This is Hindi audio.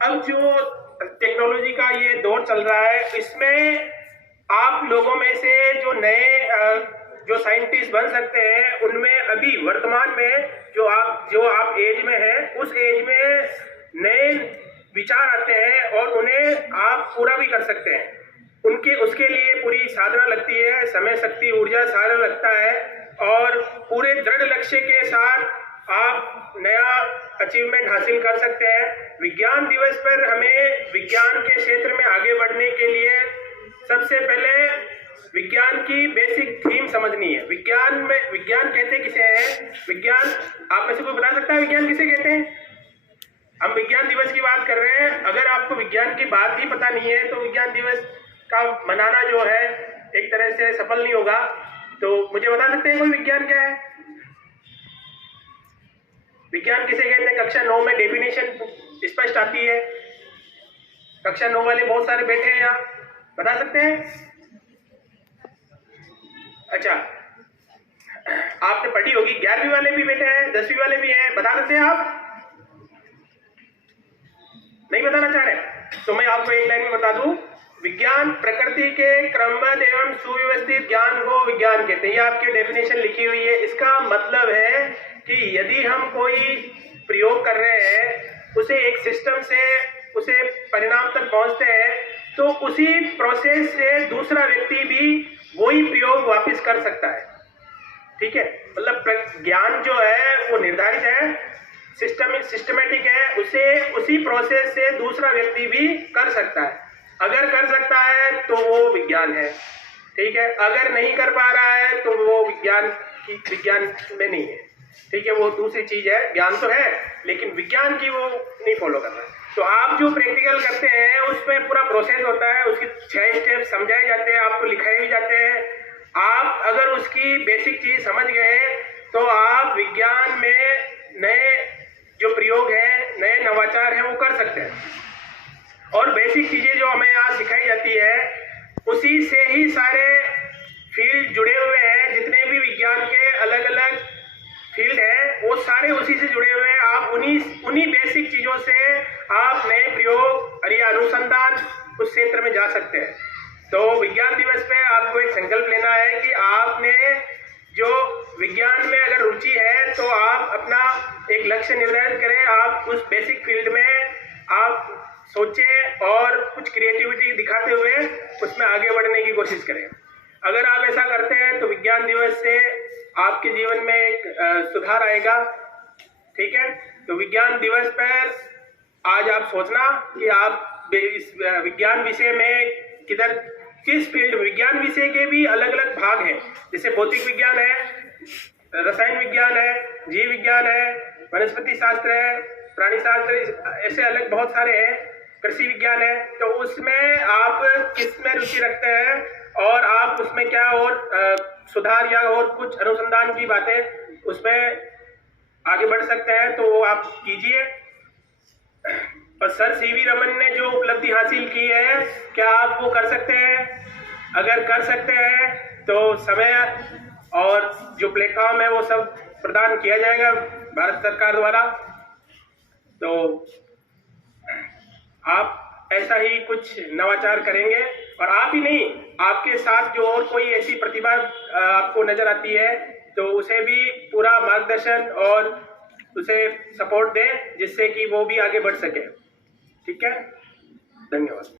अब जो टेक्नोलॉजी का ये दौर चल रहा है, इसमें आप लोगों में से जो नए जो साइंटिस्ट बन सकते हैं, उनमें अभी वर्तमान में जो आप एज में हैं, उस एज में नए विचार आते हैं और उन्हें आप पूरा भी कर सकते हैं। उसके लिए पूरी साधना लगती है, समय, शक्ति, ऊर्जा सारा लगता है और पूरे दृढ़ लक्ष्य के साथ आप नया अचीवमेंट हासिल कर सकते हैं। विज्ञान दिवस पर हमें विज्ञान के क्षेत्र में आगे बढ़ने के लिए सबसे पहले विज्ञान की बेसिक थीम समझनी है। विज्ञान कहते किसे हैं? विज्ञान, आप में से कोई बता सकता है विज्ञान किसे कहते हैं? हम विज्ञान दिवस की बात कर रहे हैं। अगर आपको विज्ञान की बात ही पता नहीं है तो विज्ञान दिवस का मनाना जो है एक तरह से सफल नहीं होगा। तो मुझे बता सकते हैं कोई विज्ञान क्या है? विज्ञान किसे कहते हैं? कक्षा 9 में डेफिनेशन स्पष्ट आती है। कक्षा 9 वाले बहुत सारे बैठे हैं यहाँ, बता सकते हैं? अच्छा, आपने पढ़ी होगी। 11वीं वाले भी बैठे हैं, 10वीं वाले भी हैं, बता सकते हैं आप? नहीं बताना चाह रहे? तो मैं आपको एक लाइन में बता दूं, विज्ञान प्रकृति के क्रमबद्ध एवं सुव्यवस्थित ज्ञान को विज्ञान कहते हैं। ये आपकी डेफिनेशन लिखी हुई है। इसका मतलब है कि यदि हम कोई प्रयोग कर रहे हैं, उसे एक सिस्टम से उसे परिणाम तक पहुंचते हैं, तो उसी प्रोसेस से दूसरा व्यक्ति भी वही प्रयोग वापस कर सकता है। ठीक है, मतलब ज्ञान जो है वो निर्धारित है, सिस्टमेटिक है, उसी प्रोसेस से दूसरा व्यक्ति भी कर सकता है। अगर कर सकता है तो वो विज्ञान है। ठीक है, अगर नहीं कर पा रहा है तो वो विज्ञान में नहीं है। ठीक है, वो दूसरी चीज है। ज्ञान तो है लेकिन विज्ञान की वो नहीं फॉलो कर रहा है। तो आप जो प्रैक्टिकल करते हैं उसमें पूरा प्रोसेस होता है, उसके 6 स्टेप समझाए जाते हैं, आपको लिखाए भी जाते हैं। आप अगर उसकी बेसिक चीज समझ गए तो आप विज्ञान में नए जो प्रयोग हैं, नए नवाचार हैं, वो कर सकते हैं। और बेसिक चीजें जो हमें यहाँ सिखाई जाती है, उसी से ही सारे फील्ड जुड़े हुए हैं। जितने भी विज्ञान के अलग अलग फील्ड हैं, वो सारे उसी से जुड़े हुए हैं। आप उन्हीं बेसिक चीजों से आप नए प्रयोग और अनुसंधान उस क्षेत्र में जा सकते हैं। तो विज्ञान दिवस पे आपको एक संकल्प लेना है कि आपने जो विज्ञान में अगर रुचि है तो आप अपना एक लक्ष्य निर्धारित करें। आप उस बेसिक फील्ड में आप सोचें और कुछ क्रिएटिविटी दिखाते हुए उसमें आगे बढ़ने की कोशिश करें। अगर आप ऐसा करते हैं तो विज्ञान दिवस से आपके जीवन में एक सुधार आएगा। ठीक है, तो विज्ञान दिवस पर आज आप सोचना कि आप इस विज्ञान विषय में किस फील्ड, विज्ञान विषय के भी अलग अलग भाग हैं, जैसे भौतिक विज्ञान है, रसायन विज्ञान है, जीव विज्ञान है, वनस्पति शास्त्र है, प्राणी शास्त्र, ऐसे अलग बहुत सारे हैं, कृषि विज्ञान है। तो उसमें आप किस में रुचि रखते हैं और आप उसमें क्या और सुधार या और कुछ अनुसंधान की बातें उसमें आगे बढ़ सकते हैं तो वो आप कीजिए। और सर सीवी रमन ने जो उपलब्धि हासिल की है, क्या आप वो कर सकते हैं? अगर कर सकते हैं तो समय और जो प्लेटफॉर्म है वो सब प्रदान किया जाएगा भारत सरकार द्वारा। तो आप ऐसा ही कुछ नवाचार करेंगे और आप ही नहीं, आपके साथ जो और कोई ऐसी प्रतिभा आपको नजर आती है तो उसे भी पूरा मार्गदर्शन और उसे सपोर्ट दें जिससे कि वो भी आगे बढ़ सके। ठीक है, धन्यवाद।